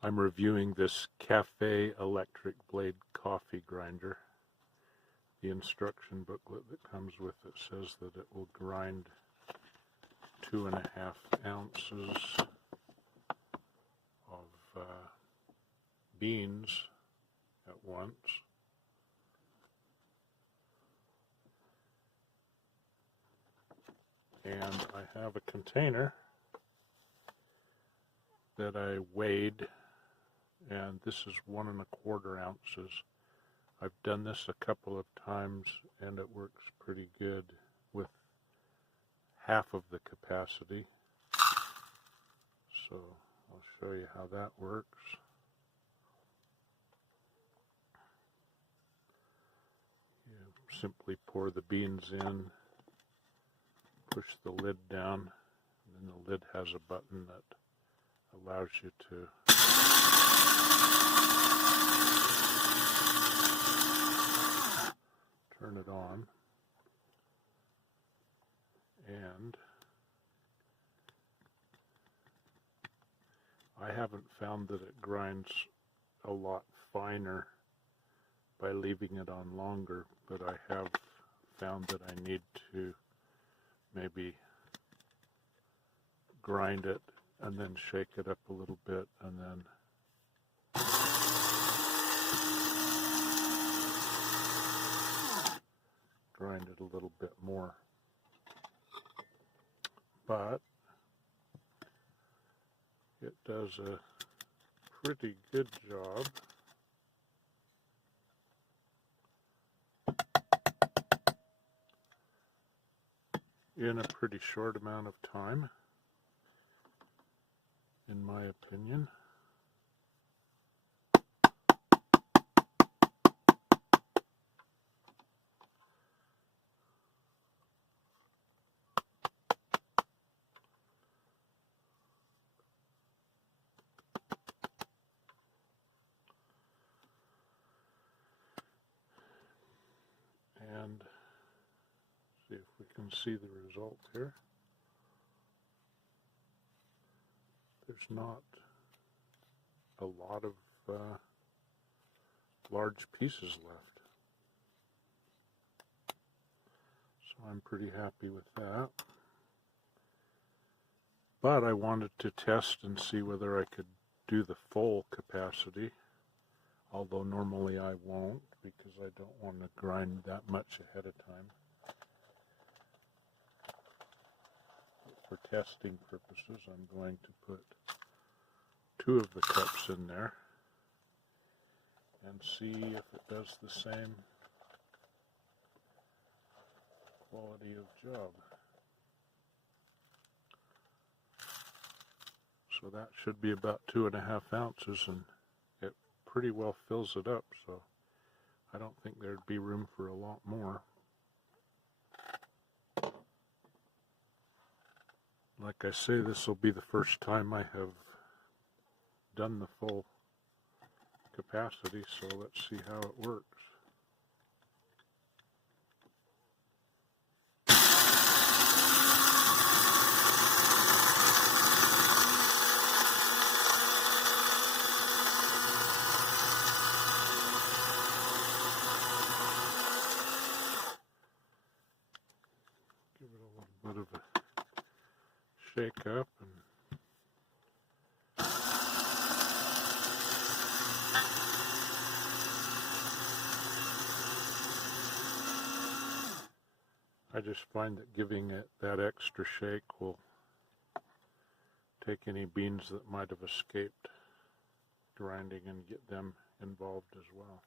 I'm reviewing this Cafe Electric Blade coffee grinder. The instruction booklet that comes with it says that it will grind 2.5 ounces of beans at once. And I have a container that I weighed, and this is 1.25 ounces. I've done this a couple of times and it works pretty good with half of the capacity. So I'll show you how that works. You simply pour the beans in, push the lid down, and then the lid has a button that allows you to turn it on, and I haven't found that it grinds a lot finer by leaving it on longer, but I have found that I need to maybe grind it and then shake it up a little bit and then grind it a little bit more. But it does a pretty good job. In a pretty short amount of time, in my opinion. And see if we can see the result here. There's not a lot of large pieces left. So I'm pretty happy with that. But I wanted to test and see whether I could do the full capacity, although normally I won't because I don't want to grind that much ahead of time. For testing purposes, I'm going to put 2 of the cups in there and see if it does the same quality of job. So that should be about 2.5 ounces, and it pretty well fills it up, so I don't think there'd be room for a lot more. Like I say, this will be the first time I have done the full capacity, so let's see how it works. Give it a little bit of a shake up and I just find that giving it that extra shake will take any beans that might have escaped grinding and get them involved as well.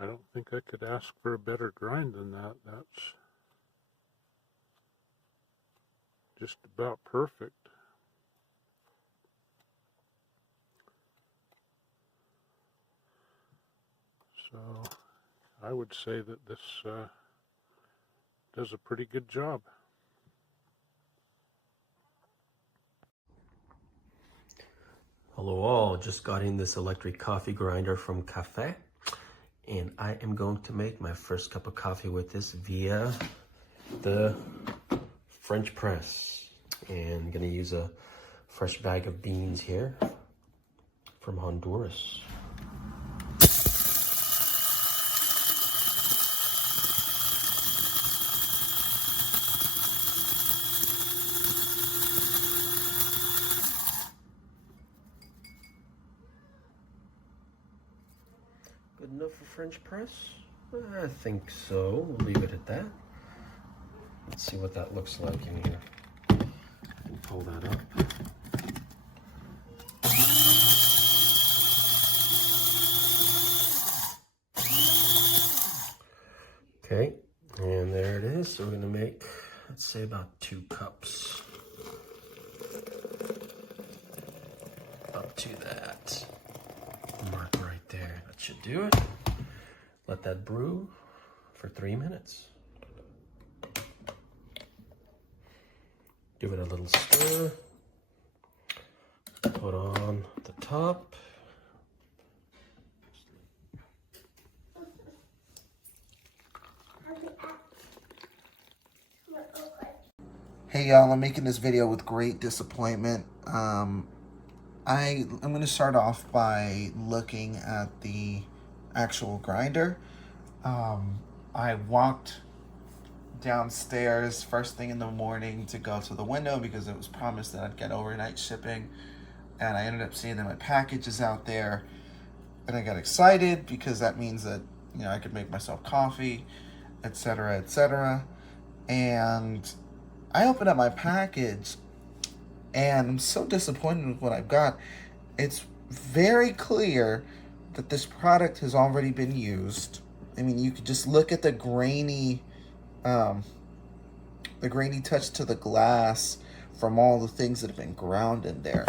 I don't think I could ask for a better grind than that. just about perfect. So I would say that this does a pretty good job. Hello all, just got in this electric coffee grinder from Cafe, and I am going to make my first cup of coffee with this via the French press. And I'm gonna use a fresh bag of beans here from Honduras. Good enough for French press? I think so. We'll leave it at that. Let's see what that looks like in here. I can pull that up. Okay, and there it is. So we're gonna make, let's say, about 2 cups. Up to that mark right there. That should do it. Let that brew for 3 minutes. Give it a little stir. Put on the top. Hey y'all, I'm making this video with great disappointment. I'm going to start off by looking at the actual grinder. I walked downstairs first thing in the morning to go to the window because it was promised that I'd get overnight shipping, and I ended up seeing that my package is out there, and I got excited because that means that, you know, I could make myself coffee, etc., etc. And I opened up my package and I'm so disappointed with what I've got. It's very clear that this product has already been used. I mean, you could just look at the grainy touch to the glass from all the things that have been ground in there.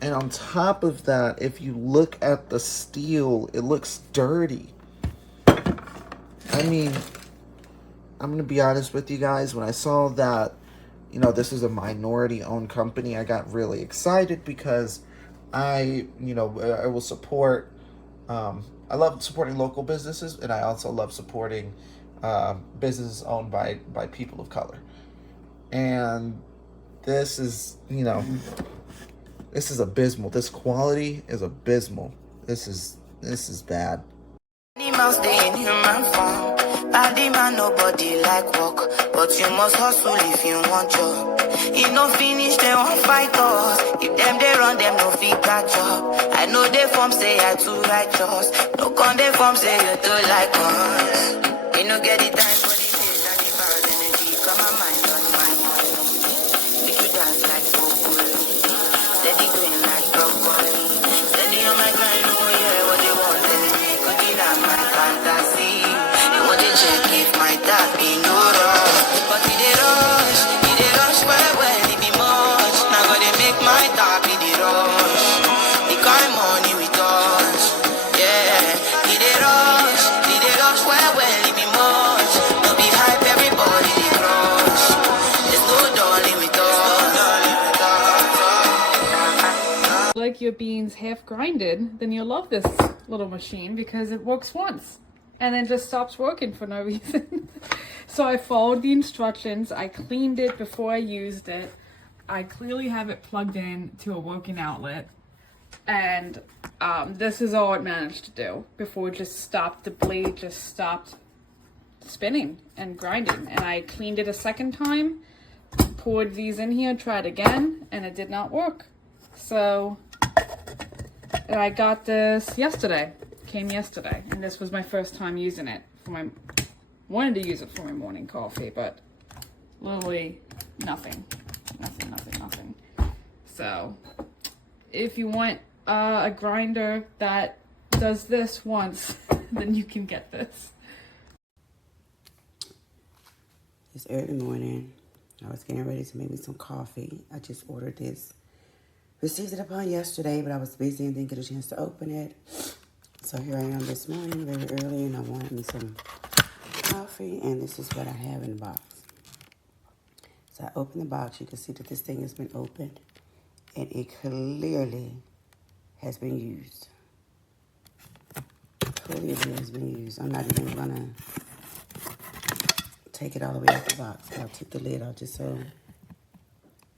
And on top of that, if you look at the steel, it looks dirty. I mean, I'm going to be honest with you guys. When I saw that, you know, this is a minority-owned company, I got really excited because I will support, I love supporting local businesses, and I also love supporting businesses owned by people of color. And this is, this is abysmal. This quality is abysmal. This is bad. Animals stay in human form. Body man, nobody like work, but you must hustle if you want job. If no finish, they won't fight us. If them they run, them no fit catch up. I know they form say I too righteous. No con they form say you too like us. They no get the time for the hate and the bad energy. Come on mind on my mind. Make you dance like broccoli. Steady green like broccoli. Steady on my grind, oh yeah, what they want. Cooking on my fantasy. They want to check if my tap be no rush. But it they rush well, it be much. Now gotta make my tap be the rush. The kind money we touch, yeah. It they rush well, it be much. No be hype, everybody they crush. There's no darling with us. Like your beans half grinded, then you'll love this little machine because it works once and then just stops working for no reason. So I followed the instructions. I cleaned it before I used it. I clearly have it plugged in to a working outlet, and this is all it managed to do before it just stopped. The blade just stopped spinning and grinding, and I cleaned it a second time, poured these in here, tried again, and it did not work. So I got this yesterday, came yesterday, and this was my first time using it for my, wanted to use it for my morning coffee, but literally nothing. So if you want a grinder that does this once, then you can get this. It's early morning. I was getting ready to make me some coffee. I just ordered this. Received it upon yesterday, but I was busy and didn't get a chance to open it. So here I am this morning, very early, and I wanted me some coffee, and this is what I have in the box. So I opened the box. You can see that this thing has been opened, and it clearly has been used. Clearly has been used. I'm not even gonna take it all the way out the box. I'll take the lid out just so.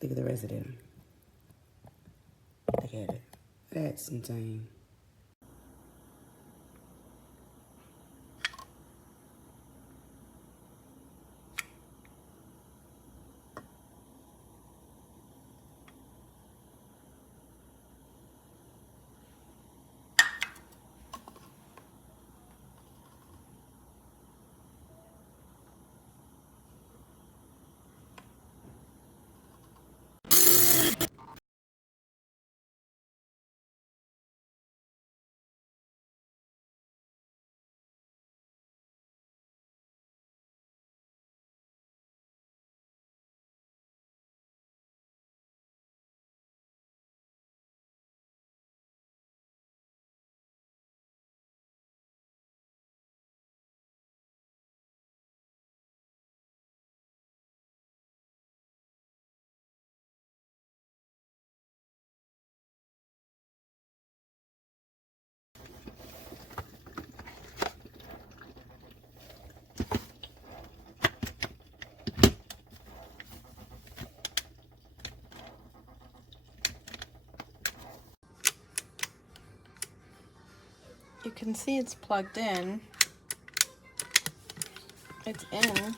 Look at the rest of them. Look at it. That's insane. You can see it's plugged in. It's in.